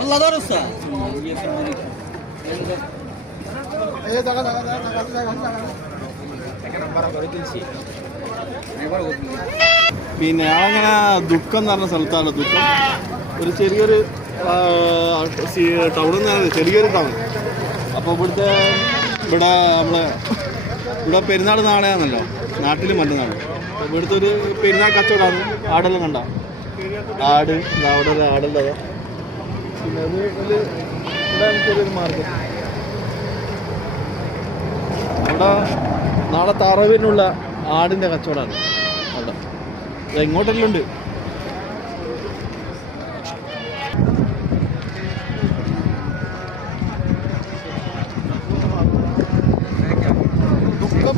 Allah darısa. പിന്നെ അങ്ങനെ ദുഃഖം എന്ന് പറഞ്ഞ സ്ഥലത്താണ് ദുഃഖം. ഒരു ചെറിയൊരു ടൗൺ എന്ന് പറയുന്നത് ചെറിയൊരു ടൗൺ. അപ്പോൾ ഇവിടെ ഇവിടെ പെരുന്നാൾ നാളെയാണല്ലോ, നാട്ടിൽ മറ്റന്നാൾ. അപ്പോൾ ഇവിടുത്തെ ഒരു പെരുന്നാൾ കച്ചവടമാണ്. ആടെല്ലാം കണ്ട ആട്, അവിടെ ഒരു ആടുള്ളത്. പിന്നെ അത് ഇവിടെ ചെറിയൊരു മാർക്കറ്റ്. അവിടെ നാളെ താറാവിനുള്ള ആടിൻ്റെ കച്ചവടമാണ് അവിടെ. ഇങ്ങോട്ടെല്ലാം ഉണ്ട്. ദുഃഖം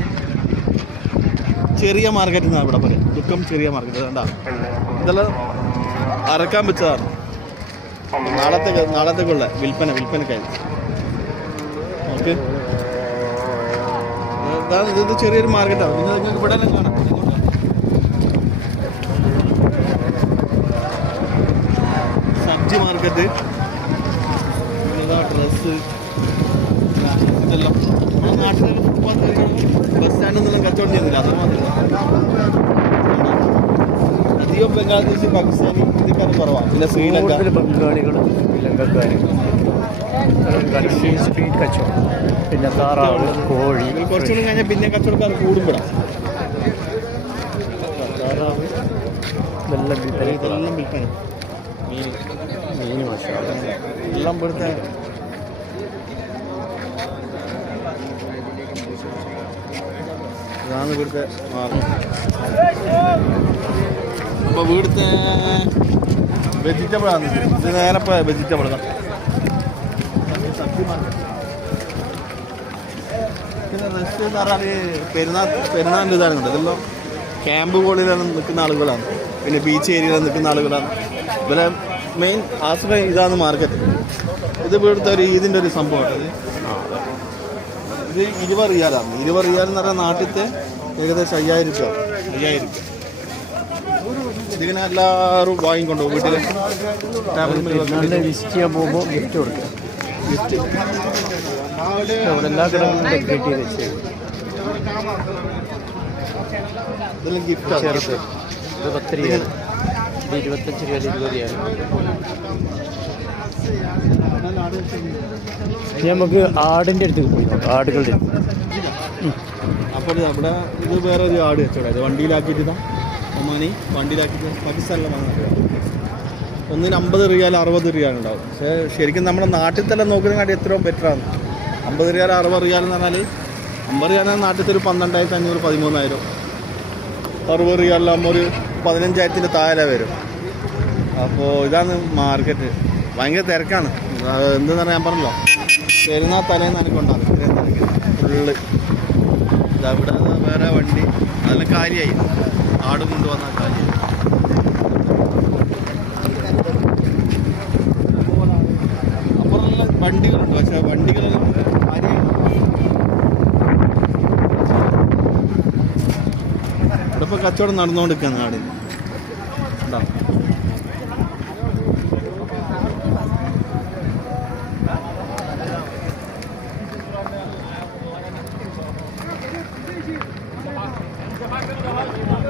ചെറിയ മാർക്കറ്റ് എന്നാണ് ഇവിടെ പറയാം. ദുഃഖം ചെറിയ മാർക്കറ്റ്. കണ്ടാ ഇതെല്ലാം അരക്കാൻ വെച്ചതാണ്. നാളത്തേക്കുള്ള വിൽപ്പനക്കായി. ഓക്കെ, ഇത് ചെറിയൊരു മാർക്കറ്റാണ്. പിന്നെ നിങ്ങൾക്ക് ഇവിടെ എല്ലാം കാണാം. സബ്ജി മാർക്കറ്റ്, ഡ്രസ്സ്, ഇതെല്ലാം നമ്മുടെ നാട്ടിലെ ഫുട്പാത്ത് ബസ് സ്റ്റാൻഡിൽ നിന്നെല്ലാം കച്ചവടം ചെയ്യുന്നില്ല. അത് മാത്രമല്ല അധികം ബംഗ്ലാദേശ്, പാകിസ്ഥാനി ഇതിക്കാർ കുറവാണ്. പിന്നെ ശ്രീലങ്ക ബംഗാളികളും ശ്രീലങ്കക്കാരും സ്ട്രീറ്റ് കച്ചവടം, പിന്നെ താറാവ്, കോഴി. കുറച്ചുകൂടി കഴിഞ്ഞാൽ പിന്നെ കച്ചവടക്കാർ കൂടുമ്പോഴാണ്. താറാവ് ഇതെല്ലാം വിൽപ്പന. മീൻ എല്ലാം ഇവിടുത്തെ. ഇതാണ് ഇവിടുത്തെ അപ്പോൾ ഇവിടുത്തെ വെജിറ്റബിളാണ്. ഇത് നേരെ വെജിറ്റബിളാണ്. പിന്നെ റെസ്റ്റ് എന്ന് പറഞ്ഞാൽ പെരുന്നാളിൻ്റെ ഇതാകുന്നുണ്ട്. ഇതെല്ലാം ക്യാമ്പ് കോളിലാണ് നിൽക്കുന്ന ആളുകളാണ്. പിന്നെ ബീച്ച് ഏരിയയിൽ നിൽക്കുന്ന ആളുകളാണ്. ഇവരെ മെയിൻ ആശ്രയം ഇതാണ് മാർക്കറ്റ്. ഇത് ഇവിടുത്തെ ഒരു ഇതിൻ്റെ ഒരു സംഭവമാണ്. ഇത് 20 റിയാലാണ്. 20 റിയാൽ എന്ന് പറഞ്ഞാൽ നാട്ടിലത്തെ ഏകദേശം 5000 രൂപ. ഇതിങ്ങനെ എല്ലാവരും വാങ്ങിക്കൊണ്ടുപോകും വീട്ടിൽ. വിസിറ്റ് ചെയ്യാൻ പോകുമ്പോൾ ഗിഫ്റ്റ് കൊടുക്കുക. ഗിഫ്റ്റ് അവിടെ എല്ലാ കടകളും ഡെക്കറേറ്റ് ചെയ്ത് വെച്ച് ഇതെല്ലാം ഗിഫ്റ്റ്. ചെറുത് ഇത് 10 റിയാൽ, ഇത് 25 റിയാൽ, 20 റിയാൽ. നമുക്ക് ആടിൻ്റെ അടുത്ത് പോയി നോക്കാം. ആടുകളുടെ അപ്പോൾ അവിടെ ഇത് വേറെ ഒരു ആട് കച്ചവടം. ഇത് വണ്ടിയിലാക്കിയിട്ട് ഒമാനി വണ്ടിയിലാക്കിയിട്ട് പാകിസ്ഥാനിലെ ഒന്നിന് 50 റിയാൽ 60 റിയാൽ ഉണ്ടാവും. പക്ഷേ ശരിക്കും നമ്മുടെ നാട്ടിൽ തന്നെ നോക്കുന്നതിനാട്ടി എത്രയും ബെറ്ററാണ്. 50 റിയാൽ 60 റിയാൽ എന്ന് പറഞ്ഞാൽ 50 റിയാൽ നാട്ടിലത്തെ ഒരു 12,500 13,000. 60 റിയാലിലാകുമ്പോൾ ഒരു 15,000 താഴെ വരും. അപ്പോൾ ഇതാണ് മാർക്കറ്റ്. ഭയങ്കര തിരക്കാണ്. എന്തെന്ന് പറഞ്ഞാൽ ഞാൻ പറഞ്ഞല്ലോ, പെരുന്നാൾ തലേന്ന് എനിക്കുണ്ടാകും ഇത്രയും തിരക്ക് ഫുള്ള്. ഇതവിടെ വേറെ വണ്ടി, അതെല്ലാം കാര്യമായി. ആട് കൊണ്ടുവന്ന കാര്യമായി. അപ്പുറമെല്ലാം വണ്ടികളുണ്ട്. പക്ഷേ വണ്ടികളെല്ലാം കാര്യമായി. ഇവിടെ ഇപ്പോൾ കച്ചവടം നടന്നുകൊണ്ടിരിക്കുകയാണ് നാടിന്. ഉണ്ടാവും. Bye.